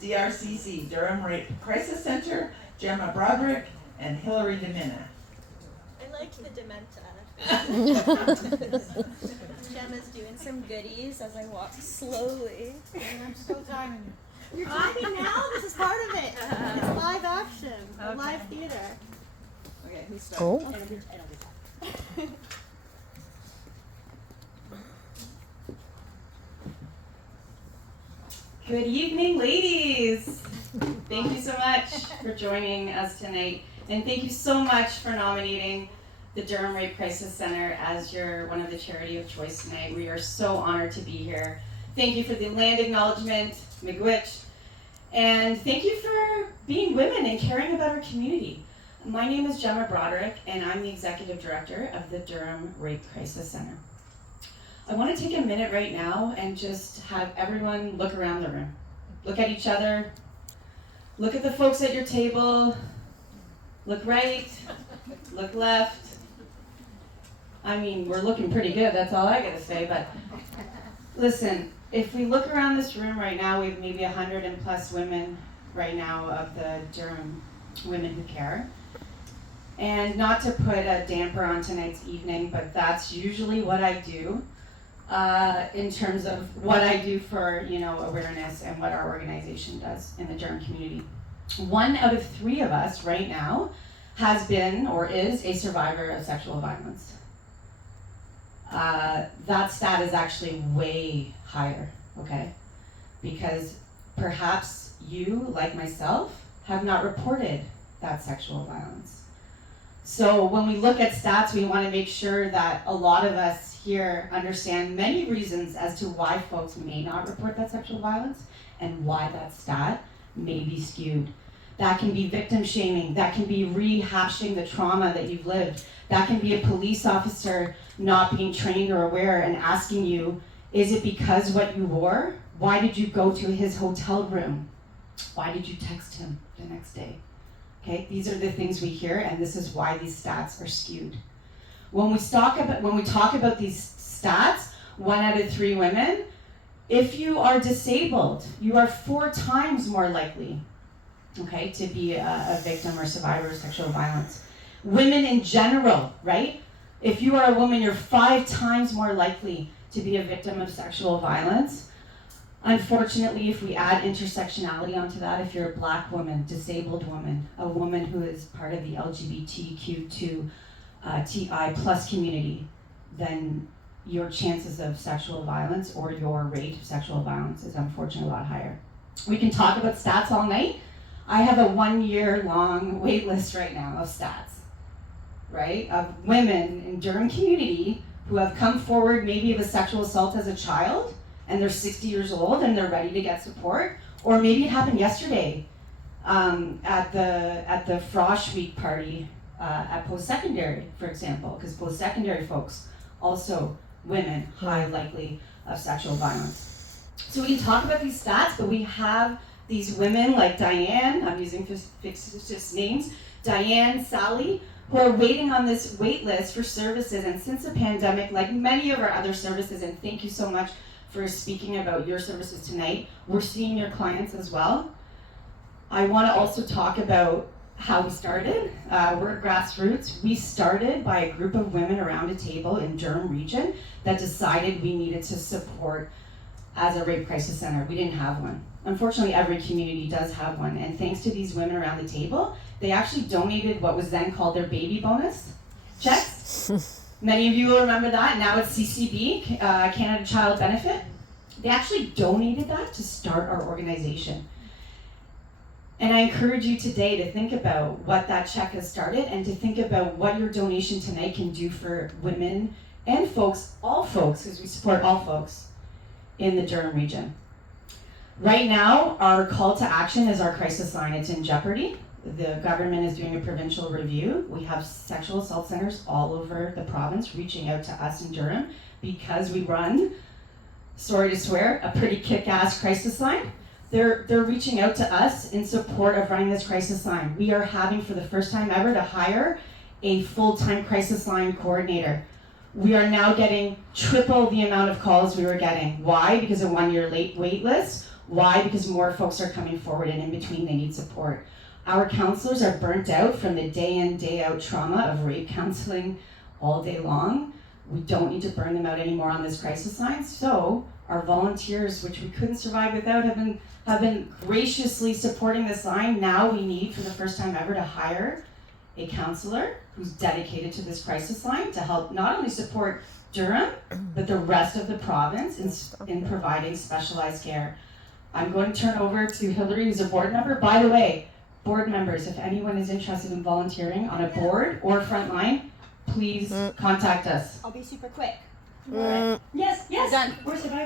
DRCC, Durham Rape Crisis Center, Gemma Broderick, and Hillary Demina. I like the Dementa. Gemma's doing some goodies as I walk slowly. I'm still timing you. You're talking now? This is part of it. It's live action, live theater. Okay, who's starting? Oh. Good evening, ladies. Thank you so much for joining us tonight. And thank you so much for nominating the Durham Rape Crisis Center as one of the charity of choice tonight. We are so honored to be here. Thank you for the land acknowledgement, Miigwech. And thank you for being women and caring about our community. My name is Gemma Broderick, and I'm the Executive Director of the Durham Rape Crisis Center. I want to take a minute right now and just have everyone look around the room. Look at each other. Look at the folks at your table. Look right. Look left. I mean, we're looking pretty good, that's all I gotta say, but listen, if we look around this room right now, we have maybe 100 and plus women right now of the Durham Women Who Care. And not to put a damper on tonight's evening, but that's usually what I do in terms of what I do for awareness and what our organization does in the Durham community. 1 out of 3 of us right now has been or is a survivor of sexual violence. That stat is actually way higher, okay? Because perhaps you, like myself, have not reported that sexual violence. So when we look at stats, we want to make sure that a lot of us here understand many reasons as to why folks may not report that sexual violence and why that stat may be skewed. That can be victim shaming, that can be rehashing the trauma that you've lived, that can be a police officer not being trained or aware and asking you, is it because what you wore? Why did you go to his hotel room? Why did you text him the next day? Okay, these are the things we hear, and this is why these stats are skewed. When we talk about these stats, 1 out of 3 women, if you are disabled, you are 4 times more likely, okay, to be a victim or survivor of sexual violence. Women in general, right? If you are a woman, you're 5 times more likely to be a victim of sexual violence. Unfortunately, if we add intersectionality onto that, if you're a Black woman, disabled woman, a woman who is part of the LGBTQ2 TI plus community, then your chances of sexual violence or your rate of sexual violence is unfortunately a lot higher. We can talk about stats all night. I have a 1-year-long wait list right now of stats, right? Of women in Durham community who have come forward maybe of a sexual assault as a child, and they're 60 years old and they're ready to get support, or maybe it happened yesterday at the Frosh Week party at post-secondary, for example, because post-secondary folks, also women, high likely of sexual violence. So we can talk about these stats, but we have these women like Diane, I'm using fictitious names, Diane, Sally, who are waiting on this wait list for services, and since the pandemic, like many of our other services, and thank you so much for speaking about your services tonight, we're seeing your clients as well. I want to also talk about how we started. We're grassroots. We started by a group of women around a table in Durham region that decided we needed to support as a rape crisis center. We didn't have one. Unfortunately, every community does have one, and thanks to these women around the table, they actually donated what was then called their baby bonus checks. Many of you will remember that. Now it's CCB, Canada Child Benefit. They actually donated that to start our organization. And I encourage you today to think about what that check has started and to think about what your donation tonight can do for women and folks, all folks, because we support all folks in the Durham region. Right now, our call to action is our crisis line. It's in jeopardy. The government is doing a provincial review. We have sexual assault centers all over the province reaching out to us in Durham because we run, sorry to swear, a pretty kick-ass crisis line. They're reaching out to us in support of running this crisis line. We are having, for the first time ever, to hire a full-time crisis line coordinator. We are now getting triple the amount of calls we were getting. Why? Because of 1-year late wait list, Why? Because more folks are coming forward, and in between they need support. Our counselors are burnt out from the day in, day out trauma of rape counseling all day long. We don't need to burn them out anymore on this crisis line. So our volunteers, which we couldn't survive without, have been graciously supporting this line. Now we need, for the first time ever, to hire a counselor who's dedicated to this crisis line to help not only support Durham, but the rest of the province in providing specialized care. I'm going to turn over to Hillary, who's a board member. By the way, board members, if anyone is interested in volunteering on a board or frontline, please contact us. I'll be super quick. Yes, Done. we're survivors.